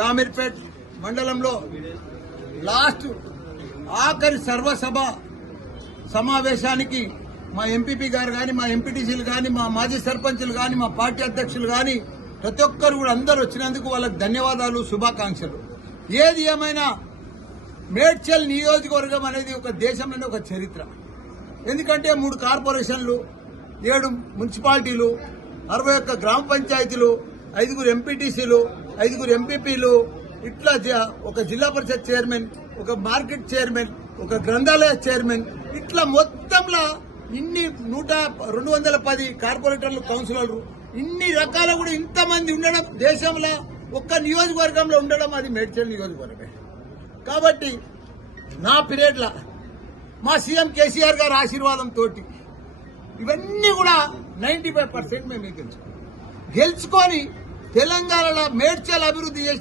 షామీర్పేట్ మండలంలో లాస్ట్ ఆఖరి సర్వసభ సమావేశానికి మా ఎంపీపీ గారు కానీ, మా ఎంపీటీసీలు కానీ, మా మాజీ సర్పంచులు కానీ, మా పార్టీ అధ్యక్షులు కానీ ప్రతి ఒక్కరు కూడా అందరూ వచ్చినందుకు వాళ్ళకి ధన్యవాదాలు, శుభాకాంక్షలు. ఏది ఏమైనా మేడ్చల్ నియోజకవర్గం అనేది ఒక దేశంలోనే ఒక చరిత్ర. ఎందుకంటే 3 కార్పొరేషన్లు, 7 మున్సిపాలిటీలు, 61 గ్రామ పంచాయతీలు, 5 ఎంపీటీసీలు, 5 ఎంపీపీలు, ఇట్లా ఒక జిల్లా పరిషత్ చైర్మన్, ఒక మార్కెట్ చైర్మన్, ఒక గ్రంథాలయ చైర్మన్, ఇట్లా మొత్తంలో ఇన్ని 210 కార్పొరేటర్లు, కౌన్సిలర్లు, ఇన్ని రకాల కూడా ఇంతమంది ఉండడం దేశంలో ఒక్క నియోజకవర్గంలో ఉండడం అది మేడ్చల్ నియోజకవర్గమే. కాబట్టి నా పీరియడ్ల మా సీఎం కేసీఆర్ గారి ఆశీర్వాదంతో ఇవన్నీ కూడా 95% మేము గెలుచుకొని తెలంగాణలో మేడ్చల్ అభివృద్ధి చేసి